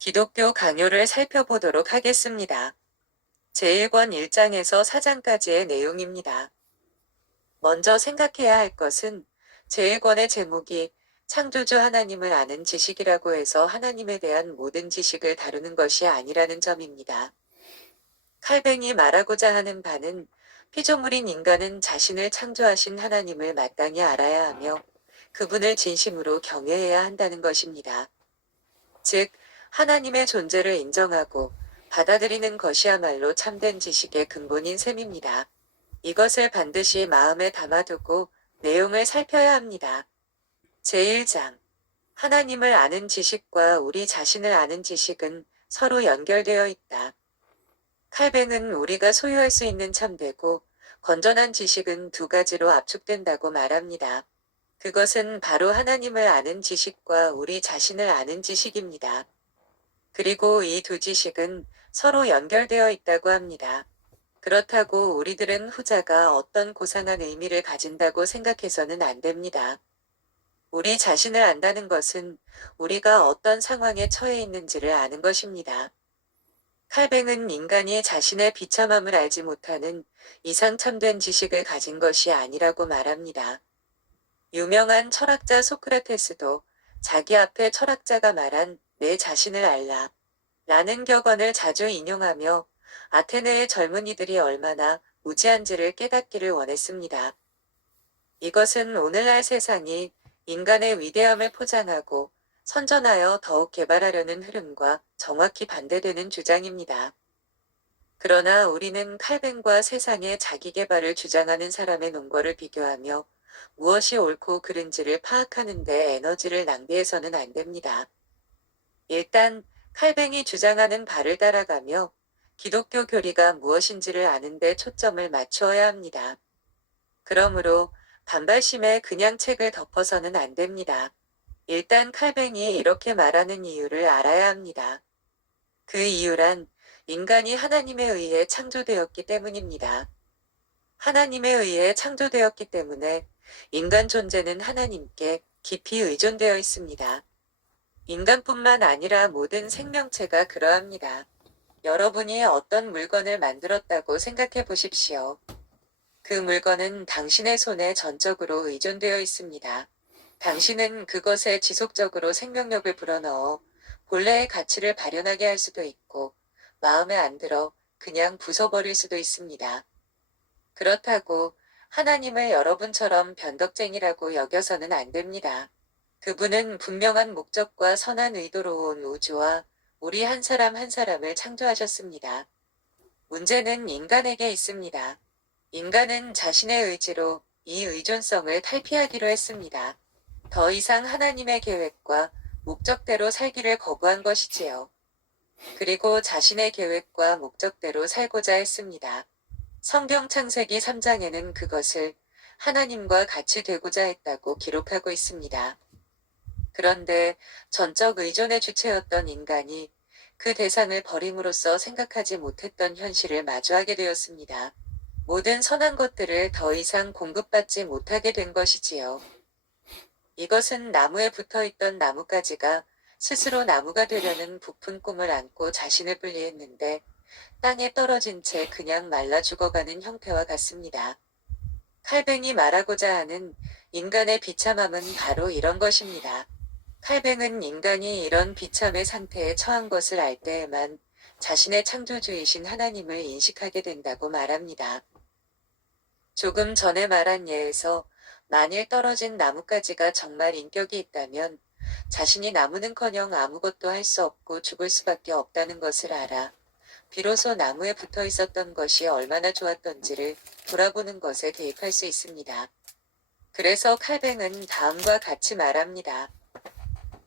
기독교 강요를 살펴보도록 하겠습니다. 제1권 1장에서 4장까지의 내용입니다. 먼저 생각해야 할 것은 제1권의 제목이 창조주 하나님을 아는 지식이라고 해서 하나님에 대한 모든 지식을 다루는 것이 아니라는 점입니다. 칼뱅이 말하고자 하는 바는 피조물인 인간은 자신을 창조하신 하나님을 마땅히 알아야 하며 그분을 진심으로 경외해야 한다는 것입니다. 즉, 하나님의 존재를 인정하고 받아들이는 것이야말로 참된 지식의 근본인 셈입니다. 이것을 반드시 마음에 담아두고 내용을 살펴야 합니다. 제1장. 하나님을 아는 지식과 우리 자신을 아는 지식은 서로 연결되어 있다. 칼뱅은 우리가 소유할 수 있는 참되고 건전한 지식은 두 가지로 압축된다고 말합니다. 그것은 바로 하나님을 아는 지식과 우리 자신을 아는 지식입니다. 그리고 이 두 지식은 서로 연결되어 있다고 합니다. 그렇다고 우리들은 후자가 어떤 고상한 의미를 가진다고 생각해서는 안 됩니다. 우리 자신을 안다는 것은 우리가 어떤 상황에 처해 있는지를 아는 것입니다. 칼뱅은 인간이 자신의 비참함을 알지 못하는 이상 참된 지식을 가진 것이 아니라고 말합니다. 유명한 철학자 소크라테스도 자기 앞에 철학자가 말한 내 자신을 알라 라는 격언을 자주 인용하며 아테네의 젊은이들이 얼마나 무지한지를 깨닫기를 원했습니다. 이것은 오늘날 세상이 인간의 위대함을 포장하고 선전하여 더욱 개발하려는 흐름과 정확히 반대되는 주장입니다. 그러나 우리는 칼뱅과 세상의 자기개발을 주장하는 사람의 논거를 비교하며 무엇이 옳고 그른지를 파악하는 데 에너지를 낭비해서는 안 됩니다. 일단 칼뱅이 주장하는 바를 따라가며 기독교 교리가 무엇인지를 아는 데 초점을 맞추어야 합니다. 그러므로 반발심에 그냥 책을 덮어서는 안 됩니다. 일단 칼뱅이 이렇게 말하는 이유를 알아야 합니다. 그 이유란 인간이 하나님에 의해 창조되었기 때문입니다. 하나님에 의해 창조되었기 때문에 인간 존재는 하나님께 깊이 의존되어 있습니다. 인간뿐만 아니라 모든 생명체가 그러합니다. 여러분이 어떤 물건을 만들었다고 생각해 보십시오. 그 물건은 당신의 손에 전적으로 의존되어 있습니다. 당신은 그것에 지속적으로 생명력을 불어넣어 본래의 가치를 발현하게 할 수도 있고 마음에 안 들어 그냥 부숴버릴 수도 있습니다. 그렇다고 하나님을 여러분처럼 변덕쟁이라고 여겨서는 안 됩니다. 그분은 분명한 목적과 선한 의도로 온 우주와 우리 한 사람 한 사람을 창조하셨습니다. 문제는 인간에게 있습니다. 인간은 자신의 의지로 이 의존성을 탈피하기로 했습니다. 더 이상 하나님의 계획과 목적대로 살기를 거부한 것이지요. 그리고 자신의 계획과 목적대로 살고자 했습니다. 성경 창세기 3장에는 그것을 하나님과 같이 되고자 했다고 기록하고 있습니다. 그런데 전적 의존의 주체였던 인간이 그 대상을 버림으로써 생각하지 못했던 현실을 마주하게 되었습니다. 모든 선한 것들을 더 이상 공급받지 못하게 된 것이지요. 이것은 나무에 붙어있던 나뭇가지가 스스로 나무가 되려는 부푼 꿈을 안고 자신을 분리했는데 땅에 떨어진 채 그냥 말라 죽어가는 형태와 같습니다. 칼뱅이 말하고자 하는 인간의 비참함은 바로 이런 것입니다. 칼뱅은 인간이 이런 비참의 상태에 처한 것을 알 때에만 자신의 창조주이신 하나님을 인식하게 된다고 말합니다. 조금 전에 말한 예에서 만일 떨어진 나뭇가지가 정말 인격이 있다면 자신이 나무는커녕 아무것도 할 수 없고 죽을 수밖에 없다는 것을 알아 비로소 나무에 붙어 있었던 것이 얼마나 좋았던지를 돌아보는 것에 대입할 수 있습니다. 그래서 칼뱅은 다음과 같이 말합니다.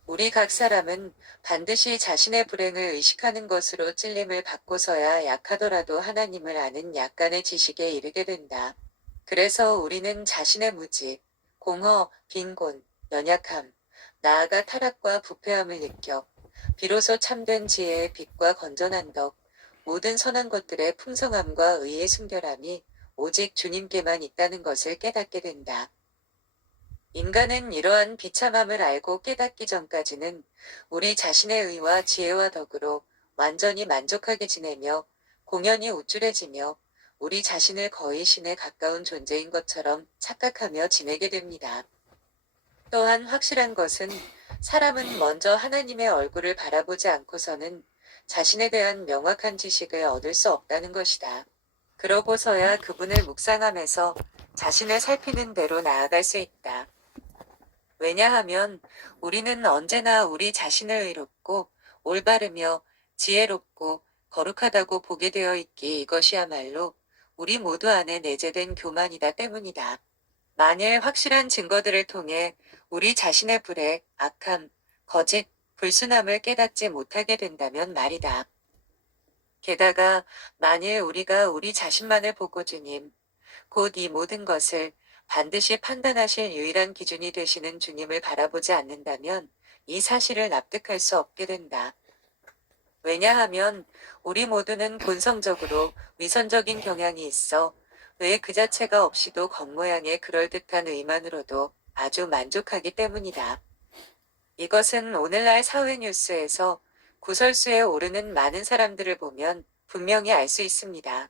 우리 각 사람은 반드시 자신의 불행을 의식하는 것으로 찔림을 받고서야 약하더라도 하나님을 아는 약간의 지식에 이르게 된다. 그래서 우리는 자신의 무지, 공허, 빈곤, 연약함, 나아가 타락과 부패함을 느껴 비로소 참된 지혜의 빛과 건전한 덕, 모든 선한 것들의 풍성함과 의의 순결함이 오직 주님께만 있다는 것을 깨닫게 된다. 인간은 이러한 비참함을 알고 깨닫기 전까지는 우리 자신의 의와 지혜와 덕으로 완전히 만족하게 지내며 공연히 우쭐해지며 우리 자신을 거의 신에 가까운 존재인 것처럼 착각하며 지내게 됩니다. 또한 확실한 것은 사람은 먼저 하나님의 얼굴을 바라보지 않고서는 자신에 대한 명확한 지식을 얻을 수 없다는 것이다. 그러고서야 그분을 묵상하면서 자신을 살피는 대로 나아갈 수 있다. 왜냐하면 우리는 언제나 우리 자신을 의롭고 올바르며 지혜롭고 거룩하다고 보게 되어 있기 이것이야말로 우리 모두 안에 내재된 교만이다 때문이다. 만일 확실한 증거들을 통해 우리 자신의 불의 악함, 거짓, 불순함을 깨닫지 못하게 된다면 말이다. 게다가 만일 우리가 우리 자신만을 보고 주님, 곧 이 모든 것을 반드시 판단하실 유일한 기준이 되시는 주님을 바라보지 않는다면 이 사실을 납득할 수 없게 된다. 왜냐하면 우리 모두는 본성적으로 위선적인 경향이 있어 왜 그 자체가 없이도 겉모양의 그럴듯한 의만으로도 아주 만족하기 때문이다. 이것은 오늘날 사회 뉴스에서 구설수에 오르는 많은 사람들을 보면 분명히 알 수 있습니다.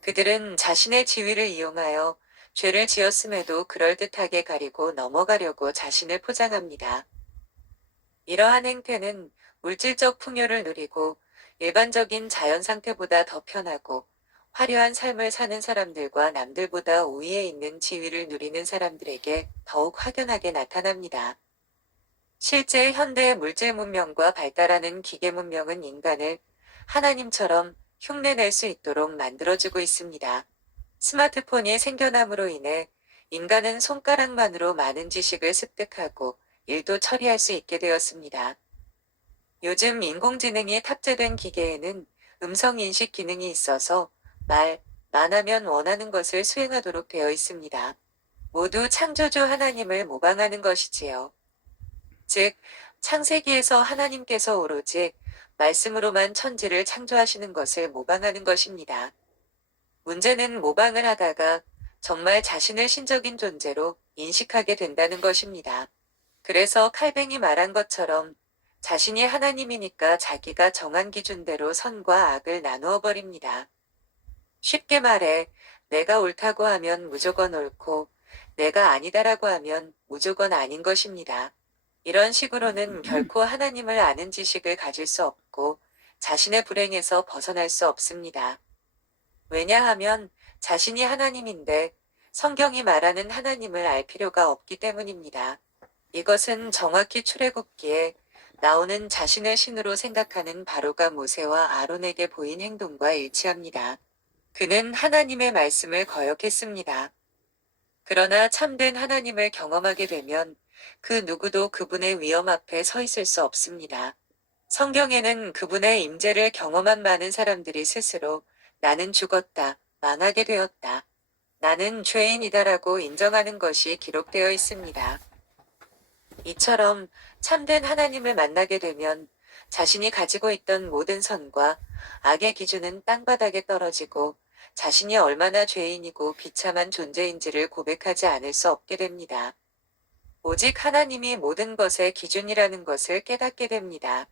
그들은 자신의 지위를 이용하여 죄를 지었음에도 그럴듯하게 가리고 넘어가려고 자신을 포장합니다. 이러한 행태는 물질적 풍요를 누리고 일반적인 자연 상태보다 더 편하고 화려한 삶을 사는 사람들과 남들보다 우위에 있는 지위를 누리는 사람들에게 더욱 확연하게 나타납니다. 실제 현대의 물질 문명과 발달하는 기계 문명은 인간을 하나님처럼 흉내낼 수 있도록 만들어주고 있습니다. 스마트폰이 생겨남으로 인해 인간은 손가락만으로 많은 지식을 습득하고 일도 처리할 수 있게 되었습니다. 요즘 인공지능이 탑재된 기계에는 음성 인식 기능이 있어서 말만 하면 원하는 것을 수행하도록 되어 있습니다. 모두 창조주 하나님을 모방하는 것이지요. 즉, 창세기에서 하나님께서 오로지 말씀으로만 천지를 창조하시는 것을 모방하는 것입니다. 문제는 모방을 하다가 정말 자신을 신적인 존재로 인식하게 된다는 것입니다. 그래서 칼뱅이 말한 것처럼 자신이 하나님이니까 자기가 정한 기준대로 선과 악을 나누어 버립니다. 쉽게 말해 내가 옳다고 하면 무조건 옳고 내가 아니다라고 하면 무조건 아닌 것입니다. 이런 식으로는 결코 하나님을 아는 지식을 가질 수 없고 자신의 불행에서 벗어날 수 없습니다. 왜냐하면 자신이 하나님인데 성경이 말하는 하나님을 알 필요가 없기 때문입니다. 이것은 정확히 출애굽기에 나오는 자신을 신으로 생각하는 바로가 모세와 아론에게 보인 행동과 일치합니다. 그는 하나님의 말씀을 거역했습니다. 그러나 참된 하나님을 경험하게 되면 그 누구도 그분의 위엄 앞에 서 있을 수 없습니다. 성경에는 그분의 임재를 경험한 많은 사람들이 스스로 나는 죽었다, 망하게 되었다, 나는 죄인이다라고 인정하는 것이 기록되어 있습니다. 이처럼 참된 하나님을 만나게 되면 자신이 가지고 있던 모든 선과 악의 기준은 땅바닥에 떨어지고 자신이 얼마나 죄인이고 비참한 존재인지를 고백하지 않을 수 없게 됩니다. 오직 하나님이 모든 것의 기준이라는 것을 깨닫게 됩니다.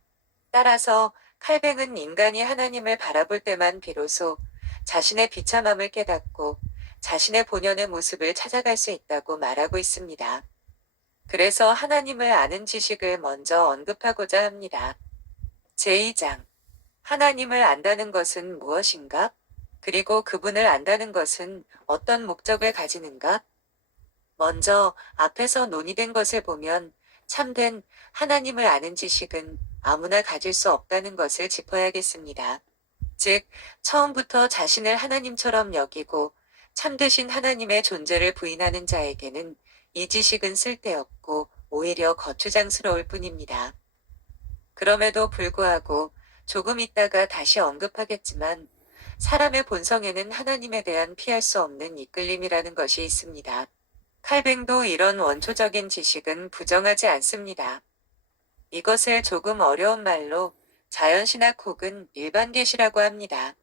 따라서 칼뱅은 인간이 하나님을 바라볼 때만 비로소 자신의 비참함을 깨닫고 자신의 본연의 모습을 찾아갈 수 있다고 말하고 있습니다. 그래서 하나님을 아는 지식을 먼저 언급하고자 합니다. 제2장. 하나님을 안다는 것은 무엇인가? 그리고 그분을 안다는 것은 어떤 목적을 가지는가? 먼저 앞에서 논의된 것을 보면 참된 하나님을 아는 지식은 아무나 가질 수 없다는 것을 짚어야겠습니다. 즉, 처음부터 자신을 하나님처럼 여기고 참되신 하나님의 존재를 부인하는 자에게는 이 지식은 쓸데없고 오히려 거추장스러울 뿐입니다. 그럼에도 불구하고 조금 있다가 다시 언급하겠지만 사람의 본성에는 하나님에 대한 피할 수 없는 이끌림이라는 것이 있습니다. 칼뱅도 이런 원초적인 지식은 부정하지 않습니다. 이것을 조금 어려운 말로 자연신학 혹은 일반계시라고 합니다.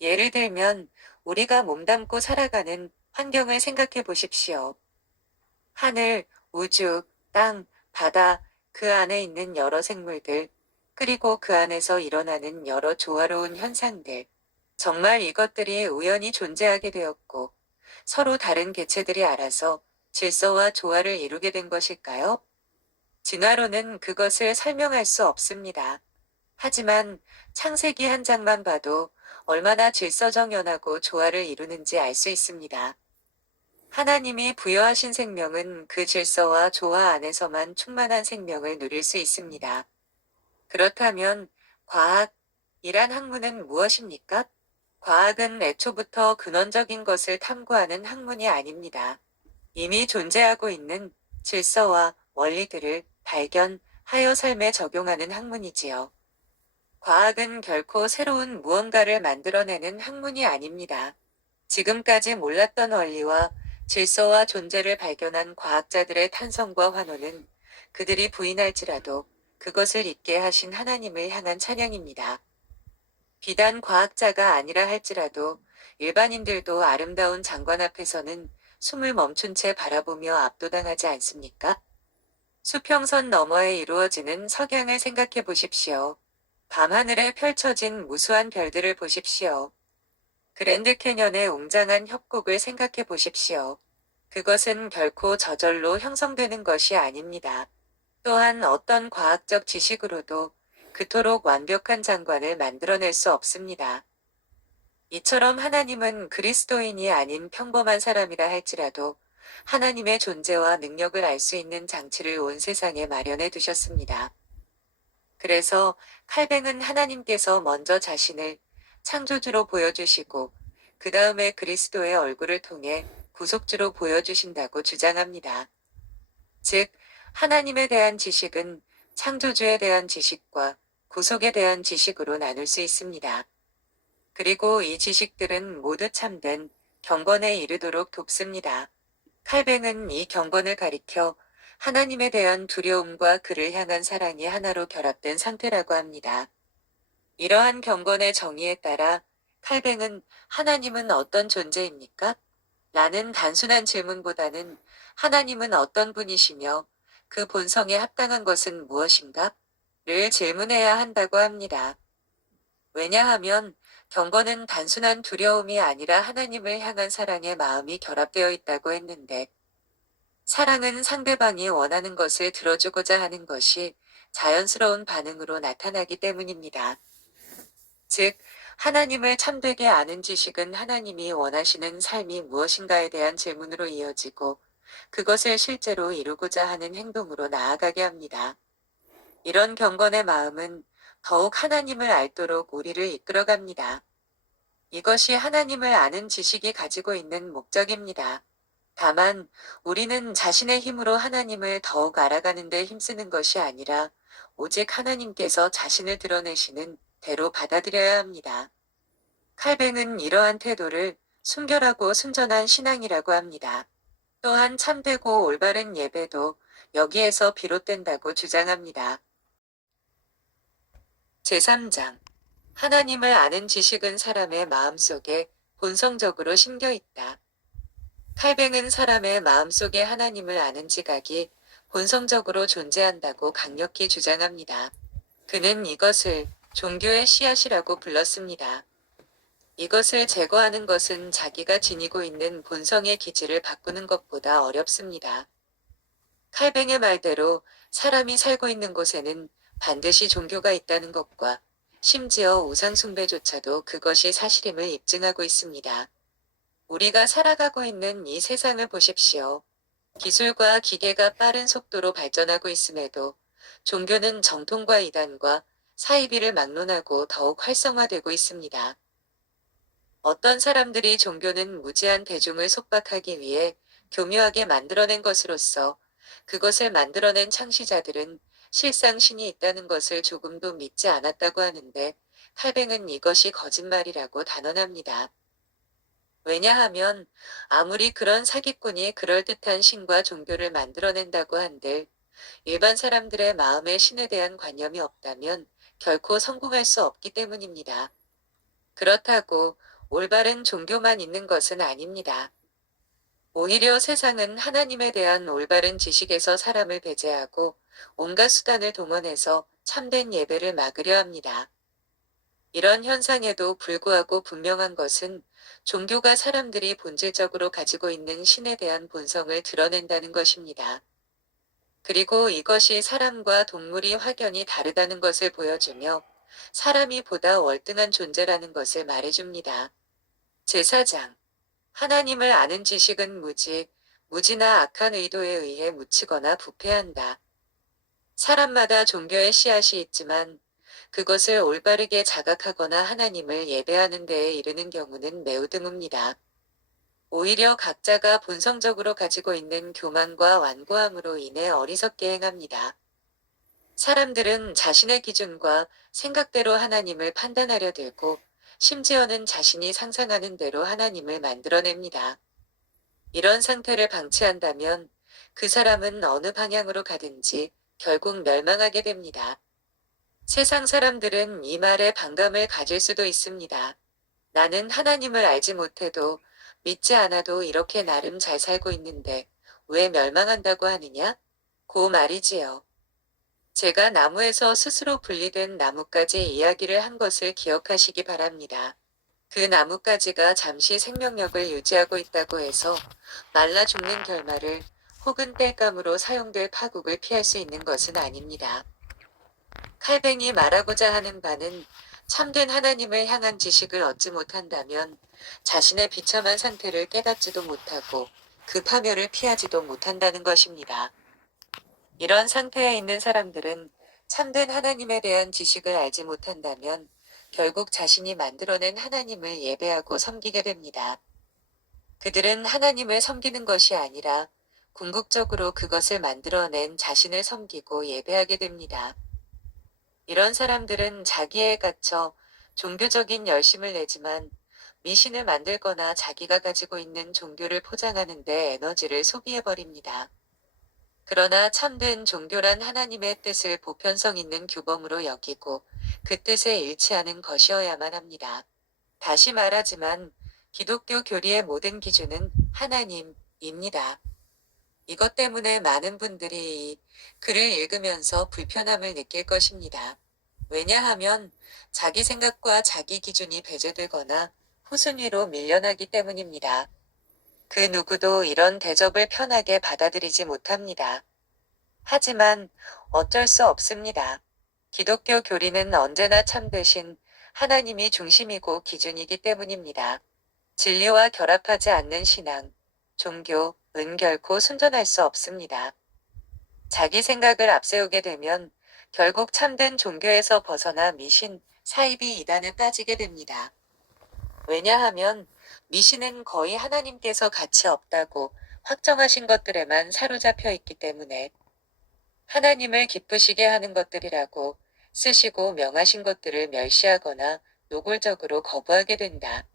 예를 들면 우리가 몸담고 살아가는 환경을 생각해 보십시오. 하늘, 우주, 땅, 바다, 그 안에 있는 여러 생물들, 그리고 그 안에서 일어나는 여러 조화로운 현상들. 정말 이것들이 우연히 존재하게 되었고, 서로 다른 개체들이 알아서 질서와 조화를 이루게 된 것일까요? 진화론은 그것을 설명할 수 없습니다. 하지만 창세기 한 장만 봐도 얼마나 질서정연하고 조화를 이루는지 알 수 있습니다. 하나님이 부여하신 생명은 그 질서와 조화 안에서만 충만한 생명을 누릴 수 있습니다. 그렇다면 과학이란 학문은 무엇입니까? 과학은 애초부터 근원적인 것을 탐구하는 학문이 아닙니다. 이미 존재하고 있는 질서와 원리들을 발견하여 삶에 적용하는 학문이지요. 과학은 결코 새로운 무언가를 만들어내는 학문이 아닙니다. 지금까지 몰랐던 원리와 질서와 존재를 발견한 과학자들의 탄성과 환호는 그들이 부인할지라도 그것을 있게 하신 하나님을 향한 찬양입니다. 비단 과학자가 아니라 할지라도 일반인들도 아름다운 장관 앞에서는 숨을 멈춘 채 바라보며 압도당하지 않습니까? 수평선 너머에 이루어지는 석양을 생각해 보십시오. 밤하늘에 펼쳐진 무수한 별들을 보십시오. 그랜드 캐년의 웅장한 협곡을 생각해 보십시오. 그것은 결코 저절로 형성되는 것이 아닙니다. 또한 어떤 과학적 지식으로도 그토록 완벽한 장관을 만들어낼 수 없습니다. 이처럼 하나님은 그리스도인이 아닌 평범한 사람이라 할지라도 하나님의 존재와 능력을 알 수 있는 장치를 온 세상에 마련해 두셨습니다. 그래서 칼뱅은 하나님께서 먼저 자신을 창조주로 보여주시고 그 다음에 그리스도의 얼굴을 통해 구속주로 보여주신다고 주장합니다. 즉, 하나님에 대한 지식은 창조주에 대한 지식과 구속에 대한 지식으로 나눌 수 있습니다. 그리고 이 지식들은 모두 참된 경건에 이르도록 돕습니다. 칼뱅은 이 경건을 가리켜 하나님에 대한 두려움과 그를 향한 사랑이 하나로 결합된 상태라고 합니다. 이러한 경건의 정의에 따라 칼뱅은 하나님은 어떤 존재입니까? 라는 단순한 질문보다는 하나님은 어떤 분이시며 그 본성에 합당한 것은 무엇인가? 를 질문해야 한다고 합니다. 왜냐하면 경건은 단순한 두려움이 아니라 하나님을 향한 사랑의 마음이 결합되어 있다고 했는데, 사랑은 상대방이 원하는 것을 들어주고자 하는 것이 자연스러운 반응으로 나타나기 때문입니다. 즉, 하나님을 참되게 아는 지식은 하나님이 원하시는 삶이 무엇인가에 대한 질문으로 이어지고 그것을 실제로 이루고자 하는 행동으로 나아가게 합니다. 이런 경건의 마음은 더욱 하나님을 알도록 우리를 이끌어갑니다. 이것이 하나님을 아는 지식이 가지고 있는 목적입니다. 다만 우리는 자신의 힘으로 하나님을 더욱 알아가는 데 힘쓰는 것이 아니라 오직 하나님께서 자신을 드러내시는 대로 받아들여야 합니다. 칼뱅은 이러한 태도를 순결하고 순전한 신앙이라고 합니다. 또한 참되고 올바른 예배도 여기에서 비롯된다고 주장합니다. 제3장. 하나님을 아는 지식은 사람의 마음속에 본성적으로 심겨 있다. 칼뱅은 사람의 마음속에 하나님을 아는 지각이 본성적으로 존재한다고 강력히 주장합니다. 그는 이것을 종교의 씨앗이라고 불렀습니다. 이것을 제거하는 것은 자기가 지니고 있는 본성의 기질을 바꾸는 것보다 어렵습니다. 칼뱅의 말대로 사람이 살고 있는 곳에는 반드시 종교가 있다는 것과 심지어 우상숭배조차도 그것이 사실임을 입증하고 있습니다. 우리가 살아가고 있는 이 세상을 보십시오. 기술과 기계가 빠른 속도로 발전하고 있음에도 종교는 정통과 이단과 사이비를 막론하고 더욱 활성화되고 있습니다. 어떤 사람들이 종교는 무지한 대중을 속박하기 위해 교묘하게 만들어낸 것으로서 그것을 만들어낸 창시자들은 실상 신이 있다는 것을 조금도 믿지 않았다고 하는데, 칼뱅은 이것이 거짓말이라고 단언합니다. 왜냐하면 아무리 그런 사기꾼이 그럴듯한 신과 종교를 만들어낸다고 한들 일반 사람들의 마음에 신에 대한 관념이 없다면 결코 성공할 수 없기 때문입니다. 그렇다고 올바른 종교만 있는 것은 아닙니다. 오히려 세상은 하나님에 대한 올바른 지식에서 사람을 배제하고 온갖 수단을 동원해서 참된 예배를 막으려 합니다. 이런 현상에도 불구하고 분명한 것은 종교가 사람들이 본질적으로 가지고 있는 신에 대한 본성을 드러낸다는 것입니다. 그리고 이것이 사람과 동물이 확연히 다르다는 것을 보여주며 사람이 보다 월등한 존재라는 것을 말해줍니다. 제4장. 하나님을 아는 지식은 무지나 악한 의도에 의해 묻히거나 부패한다. 사람마다 종교의 씨앗이 있지만 그것을 올바르게 자각하거나 하나님을 예배하는 데에 이르는 경우는 매우 드뭅니다. 오히려 각자가 본성적으로 가지고 있는 교만과 완고함으로 인해 어리석게 행합니다. 사람들은 자신의 기준과 생각대로 하나님을 판단하려 들고 심지어는 자신이 상상하는 대로 하나님을 만들어냅니다. 이런 상태를 방치한다면 그 사람은 어느 방향으로 가든지 결국 멸망하게 됩니다. 세상 사람들은 이 말에 반감을 가질 수도 있습니다. 나는 하나님을 알지 못해도 믿지 않아도 이렇게 나름 잘 살고 있는데 왜 멸망한다고 하느냐? 고 말이지요. 제가 나무에서 스스로 분리된 나뭇가지 이야기를 한 것을 기억하시기 바랍니다. 그 나뭇가지가 잠시 생명력을 유지하고 있다고 해서 말라 죽는 결말을 혹은 땔감으로 사용될 파국을 피할 수 있는 것은 아닙니다. 칼뱅이 말하고자 하는 바는 참된 하나님을 향한 지식을 얻지 못한다면 자신의 비참한 상태를 깨닫지도 못하고 그 파멸을 피하지도 못한다는 것입니다. 이런 상태에 있는 사람들은 참된 하나님에 대한 지식을 알지 못한다면 결국 자신이 만들어낸 하나님을 예배하고 섬기게 됩니다. 그들은 하나님을 섬기는 것이 아니라 궁극적으로 그것을 만들어낸 자신을 섬기고 예배하게 됩니다. 이런 사람들은 자기에 갇혀 종교적인 열심을 내지만 미신을 만들거나 자기가 가지고 있는 종교를 포장하는 데 에너지를 소비해버립니다. 그러나 참된 종교란 하나님의 뜻을 보편성 있는 규범으로 여기고 그 뜻에 일치하는 것이어야만 합니다. 다시 말하지만 기독교 교리의 모든 기준은 하나님입니다. 이것 때문에 많은 분들이 이 글을 읽으면서 불편함을 느낄 것입니다. 왜냐하면 자기 생각과 자기 기준이 배제되거나 후순위로 밀려나기 때문입니다. 그 누구도 이런 대접을 편하게 받아들이지 못합니다. 하지만 어쩔 수 없습니다. 기독교 교리는 언제나 참되신 하나님이 중심이고 기준이기 때문입니다. 진리와 결합하지 않는 신앙, 종교은 결코 순전할 수 없습니다. 자기 생각을 앞세우게 되면 결국 참된 종교에서 벗어나 미신, 사이비 이단에 빠지게 됩니다. 왜냐하면 미신은 거의 하나님께서 가치 없다고 확정하신 것들에만 사로잡혀 있기 때문에 하나님을 기쁘시게 하는 것들이라고 쓰시고 명하신 것들을 멸시하거나 노골적으로 거부하게 된다.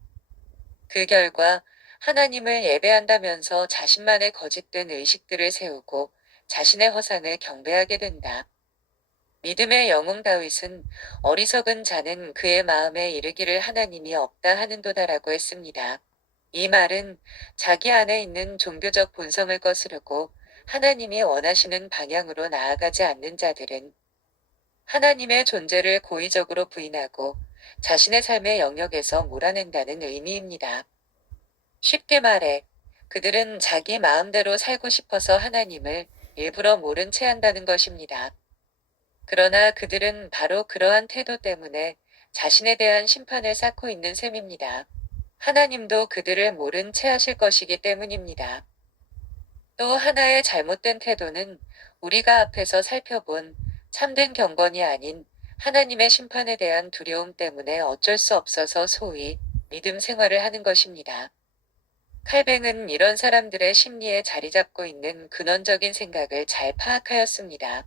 그 결과 하나님을 예배한다면서 자신만의 거짓된 의식들을 세우고 자신의 허상을 경배하게 된다. 믿음의 영웅 다윗은 어리석은 자는 그의 마음에 이르기를 하나님이 없다 하는도다라고 했습니다. 이 말은 자기 안에 있는 종교적 본성을 거스르고 하나님이 원하시는 방향으로 나아가지 않는 자들은 하나님의 존재를 고의적으로 부인하고 자신의 삶의 영역에서 몰아낸다는 의미입니다. 쉽게 말해 그들은 자기 마음대로 살고 싶어서 하나님을 일부러 모른 채 한다는 것입니다. 그러나 그들은 바로 그러한 태도 때문에 자신에 대한 심판을 쌓고 있는 셈입니다. 하나님도 그들을 모른 채 하실 것이기 때문입니다. 또 하나의 잘못된 태도는 우리가 앞에서 살펴본 참된 경건이 아닌 하나님의 심판에 대한 두려움 때문에 어쩔 수 없어서 소위 믿음 생활을 하는 것입니다. 칼뱅은 이런 사람들의 심리에 자리 잡고 있는 근원적인 생각을 잘 파악하였습니다.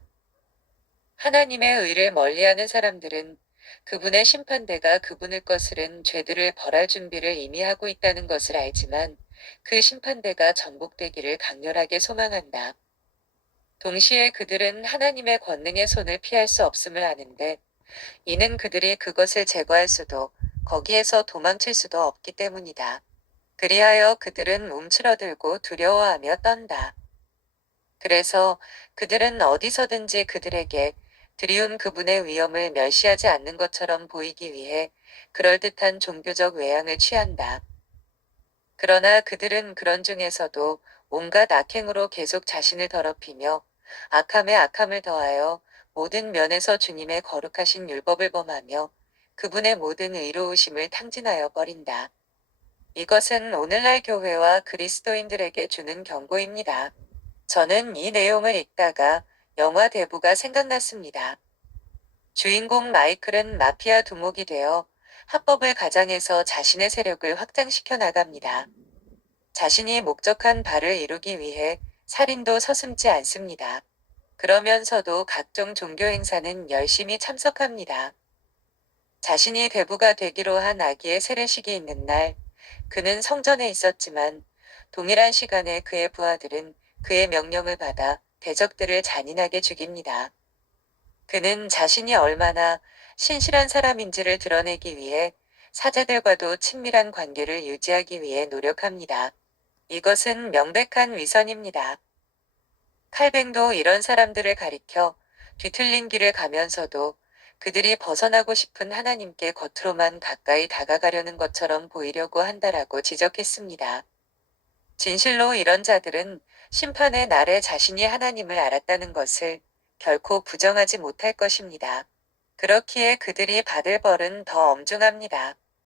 하나님의 의를 멀리하는 사람들은 그분의 심판대가 그분을 거스른 죄들을 벌할 준비를 이미 하고 있다는 것을 알지만 그 심판대가 전복되기를 강렬하게 소망한다. 동시에 그들은 하나님의 권능의 손을 피할 수 없음을 아는데 이는 그들이 그것을 제거할 수도 거기에서 도망칠 수도 없기 때문이다. 그리하여 그들은 움츠러들고 두려워하며 떤다. 그래서 그들은 어디서든지 그들에게 드리운 그분의 위엄을 멸시하지 않는 것처럼 보이기 위해 그럴듯한 종교적 외양을 취한다. 그러나 그들은 그런 중에서도 온갖 악행으로 계속 자신을 더럽히며 악함에 악함을 더하여 모든 면에서 주님의 거룩하신 율법을 범하며 그분의 모든 의로우심을 탕진하여 버린다. 이것은 오늘날 교회와 그리스도인들에게 주는 경고입니다. 저는 이 내용을 읽다가 영화 대부가 생각났습니다. 주인공 마이클은 마피아 두목이 되어 합법을 가장해서 자신의 세력을 확장시켜 나갑니다. 자신이 목적한 바를 이루기 위해 살인도 서슴지 않습니다. 그러면서도 각종 종교 행사는 열심히 참석합니다. 자신이 대부가 되기로 한 아기의 세례식이 있는 날, 그는 성전에 있었지만 동일한 시간에 그의 부하들은 그의 명령을 받아 대적들을 잔인하게 죽입니다. 그는 자신이 얼마나 신실한 사람인지를 드러내기 위해 사제들과도 친밀한 관계를 유지하기 위해 노력합니다. 이것은 명백한 위선입니다. 칼뱅도 이런 사람들을 가리켜 뒤틀린 길을 가면서도 그들이 벗어나고 싶은 하나님께 겉으로만 가까이 다가가려는 것처럼 보이려고 한다라고 지적했습니다. 진실로 이런 자들은 심판의 날에 자신이 하나님을 알았다는 것을 결코 부정하지 못할 것입니다. 그렇기에 그들이 받을 벌은 더 엄중합니다.